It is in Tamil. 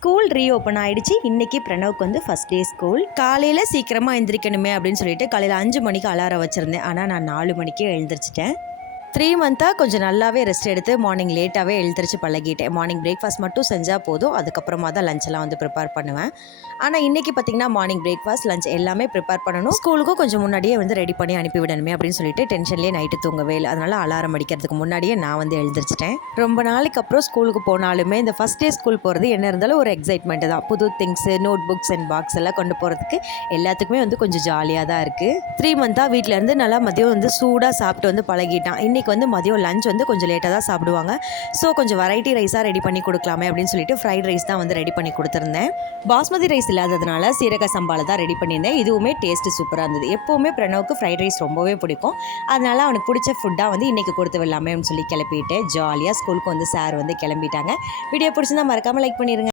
ஸ்கூல் ரீஓப்பன் ஆயிடுச்சு. இன்னைக்கு பிரணவுக்கு வந்து ஃபர்ஸ்ட் டே ஸ்கூல். காலையில் சீக்கிரமாக எழுந்திரிக்கணுமே அப்படின்னு சொல்லிட்டு காலையில் 5 மணிக்கு அலாரம் வச்சுருந்தேன். ஆனால் நான் 4 மணிக்கே எழுந்திரிச்சிட்டேன். 3 மந்த்தாக கொஞ்சம் நல்லாவே ரெஸ்ட் எடுத்து மார்னிங் லேட்டாகவே எழுந்திரிச்சு பழகிட்டேன். மார்னிங் பிரேக்ஃபாஸ்ட் மட்டும் செஞ்சால் போதும். அதுக்கப்புறமா தான் லஞ்செல்லாம் வந்து ப்ரிப்பேர் பண்ணுவேன். ஆனால் இன்றைக்கி பார்த்திங்கன்னா மார்னிங் பிரேக்ஃபாஸ்ட் லஞ்ச் எல்லாமே ப்ரிப்பேர் பண்ணணும். ஸ்கூலுக்கும் கொஞ்சம் முன்னாடியே வந்து ரெடி பண்ணி அனுப்பி விடணுமே அப்படின்னு சொல்லிட்டு டென்ஷன்லேயே நைட்டு தூங்கவே இல்லை. அதனால் அலாரம் அடிக்கிறதுக்கு முன்னாடியே நான் வந்து எழுந்திரிச்சிட்டேன். ரொம்ப நாளைக்கு அப்புறம் ஸ்கூலுக்கு போனாலுமே இந்த ஃபஸ்ட் டே ஸ்கூல் போகிறது என்ன இருந்தாலும் ஒரு எக்ஸைட்மெண்ட்டு தான். புது things, notebooks and box எல்லாம் கொண்டு போகிறதுக்கு எல்லாத்துக்குமே வந்து கொஞ்சம் ஜாலியாக தான் இருக்குது. 3 மந்த்தாக வீட்டிலேருந்து நல்லா மதியம் வந்து சூடாக சாப்பிட்டு வந்து பழகிட்டான். இன்றைக்கி வந்து மதியம் லஞ்ச் வந்து கொஞ்சம் லேட்டாக தான் சாப்பிடுவாங்க. ஸோ கொஞ்சம் வெரைட்டி ரைஸாக ரெடி பண்ணி கொடுக்கலாமே அப்படின்னு சொல்லிட்டு ஃப்ரைட் ரைஸ் தான் வந்து ரெடி பண்ணி கொடுத்துருந்தேன். பாஸ்மதி ரைஸ் இல்லாததுனால சீரக சம்பால தான் ரெடி பண்ணியிருந்தேன். இதுவுமே டேஸ்ட்டு சூப்பராக இருந்தது. எப்போவுமே பிரணவுக்கு ஃப்ரைட் ரைஸ் ரொம்பவே பிடிக்கும். அதனால் அவனுக்கு பிடிச்ச ஃபுட்டாக வந்து இன்றைக்கி கொடுத்து விடலாமே அப்படின்னு சொல்லி கிளப்பிட்டு ஜாலியாக ஸ்கூலுக்கு வந்து சார் வந்து கிளம்பிட்டாங்க. வீடியோ பிடிச்சிருந்தா மறக்காமல் லைக் பண்ணிடுங்க.